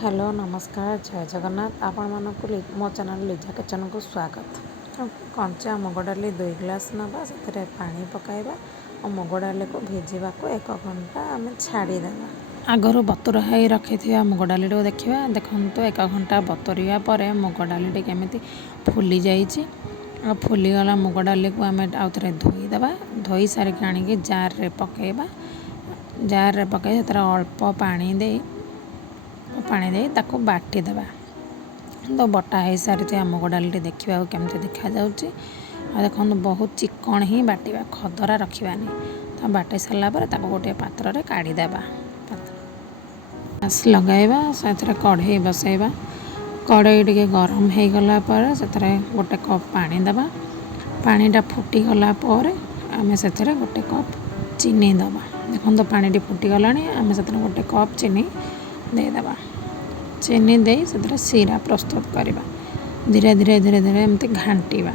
Hello नमस्कार जय जगन्नाथ आपण मानक मो चैनल लिजा किचन को स्वागत। कंचा मुग डाली 2 ग्लास नवा से पानी पकाइबा और मुग डाली को भिजिबा को 1 घंटा आम छाड़ीदे। आगर बतुरा है रखी मुग डाली देखा देखो 1 घंटा बतुरिया पर मुग डाली केमी फुली जा फुलीगला मुग डाली को आम आउ थे धोईदे धोई सारिक आनिक जार रे पकेबा जार रे पकई से अल्प पानी दे ताको बाटी देबा। तो बटा हो सारी मुग डाली देखा केमती देखा देखो बहुत चिकन ही बाटिबा खदरा रखानी। तो बाटी सारापर गोटे पात्र रे काढ़ीदेबा गैस लगाइबा से कढ़ई बसैबा कढ़ई टे गरम हो गला से गोटे कप पानी देबा पानीटा फुटी गला आम से गोटे कप चीनी दबा। देखो तो पानी फुटी गला आम से गोटे कप चीनी देदेबा चीनी दे से सीरा प्रस्तुत करवा धीरे धीरे धीरे धीरे एमती घांटा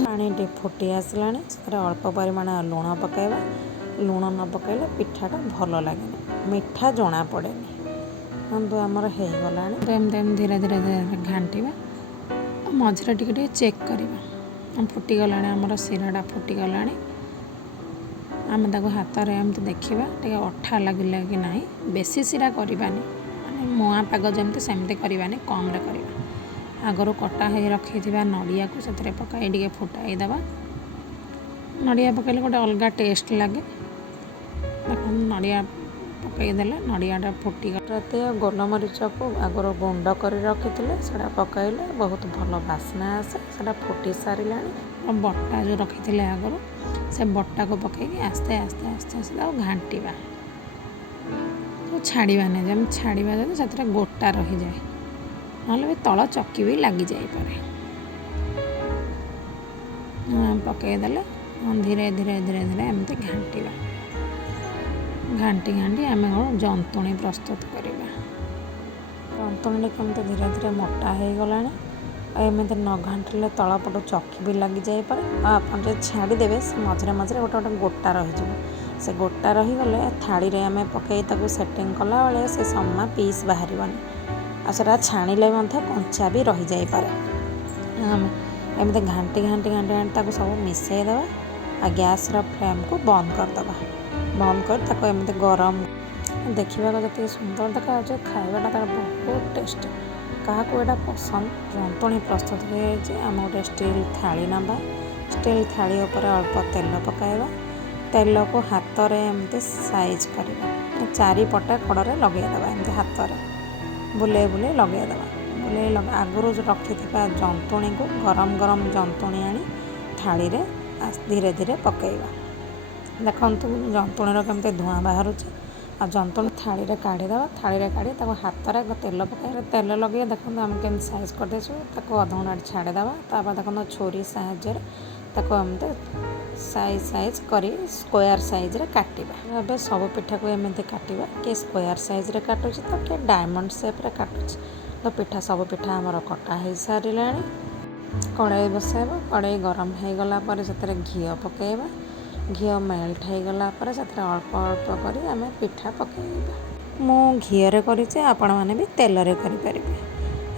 पानी टे फुटी आसला अल्प परिमाण लुण पकाइबा लुण न पकाइले पिठाटा भल लगे मिठा जना पड़े तो आमर हो गला धीरे धीरे धीरे घांटा मझे टे चेक करवा फुटी गला आमर सीराटा फुटी गला आम हाथ में एमती देखा टे अठा लगे कि ना बेसी सीरा करवानी माने मुआ पाग जमती सेमती करवानी कम रे करवा। आगर कटा हो रखी नड़िया को से पकाई टे फुटाईदेवा नड़िया पकड़े गोटे अलग टेस्ट लगे देखो नड़िया पकईदेले नड़ियाटा फुटीगला गोलमरीच को आगर गुंड कर रखी से पकईले बहुत भल बास्ना आसे से फुटी सारा बटा जो रखी थे आगर से बटा को पकईकि आस्ते आस्ते आस्ते आस्ते घांटा तो छाड़वा नहीं जब छाड़ा जब से गोटा रही जाए ना भी तल चक्की भी लगी जापे पकईदेले धीरे धीरे धीरे धीरे एमती घांटा घांटी घांटी आम जंतुणी प्रस्तुत करवा। जंतुणी केमती धीरे धीरे मोटा हो गला एमती न घांटिले तलपटू चक्की भी लगी जापे आप छाड़ीदेवे मझे मझे गोटे गोटे गोटा रही से गोटा रहीगले थाड़ी रे आम पकई सेटिंग कला बेले से समा पीस बाहर आसा छाणिले कंचा भी रही जापे एमती घांटी घांटी घांटी घांटी सब मिसईदेवा आ गैस फ्लेम को बंद करदे बंद कर एमती गरम देखा जो सुंदर देखा खावाटा बहुत टेस्ट क्या यहाँ पसंद जंतुणी प्रस्तुत होम गोटे स्टील थाली नवा स्टील थाली उपर अल्प तेल पकाइबा तेल को हाथ में एमती साइज करवा चारिपटे कड़े लगेदेवा एमती हाथ में बुले बुले लगेदेवा बुले आगुरी जो रखी जंतुणी को गरम गरम जंतुणी आनी थाली रे धीरे धीरे पकईबा देखु जंतुणी केमती धूआं बाहर आ जंतुणी थाली रे काढ़ीदेवा थाली रे काढ़ी हाथ में तेल पकई तेल लगे देखो आम के साइज करदे अध घंटा छाड़ीदेवा देखो छुरी साहाय्य एमती साइज साइज कर स्क्वायर साइज रे काटिबा। अब सब पिठा को एमती काटिबा किए स्क्वायर साइज रे काटुची तो किए डायमंड शेप रे काटुची तो पिठा सब पिठा आमर कटा हो सारा कड़ाई बसाइबा कड़ाई गरम हो गला से घी पकेबा घी मेल्ट हो गला से अल्प अल्प कर आम पिठा पकेबा मु घीरे करे आपण मैंने भी तेल रे करें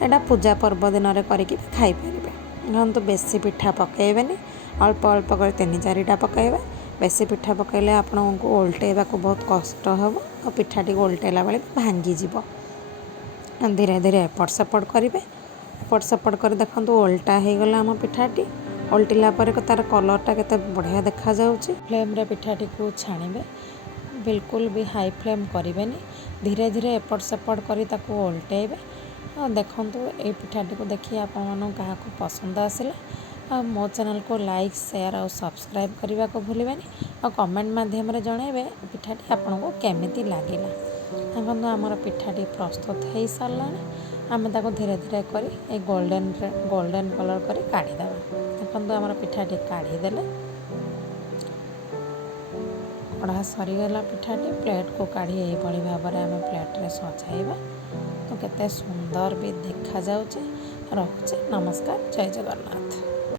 यहाँ पूजा पर्व दिन में करके खाई पारे तो बेसी पिठा पकेबेनी अल्प अल्प कर 3-4टा पकेबा बेसी पिठा पकेले आपन को ओल्टेबा को बहुत कष्ट हे और पिठाटी ओल्टेला बेले भांगी जीव धीरे धीरे एपट सेपट करेंगे एपट सेपट कर देखो ओल्टा हो गला आम पिठाटी ओल्टिला तार कलरटा केते बढ़िया देखा जाउची। फ्लेम रे पिठाटी को छाणीबे बिल्कुल भी हाई फ्लेम करेंगे धीरे धीरे एपट सेपट कर ओल्टेबे और देखो ये पिठाटी को देखिए आपण क्या पसंद आसला और मो चैनल को लाइक शेयर और सब्सक्राइब करने को भूलिबानी और कमेंट माध्यम रे जणाइबे पिठाटी आपन को केमिति लागिला। देखो आमर पिठाटी प्रस्तुत हो सारा आम धीरे धीरे कर गोल्डन कलर कर काढ़ीदेवा देखो आमर पिठाटी काढ़ीदेले कढ़ा सरीगला पिठाटी प्लेट को काढ़ी यही भाव में आम प्लेट रे सजाइबा तो केते सुंदर भी देखा जाउचे। रखुचे नमस्कार जय जगन्नाथ।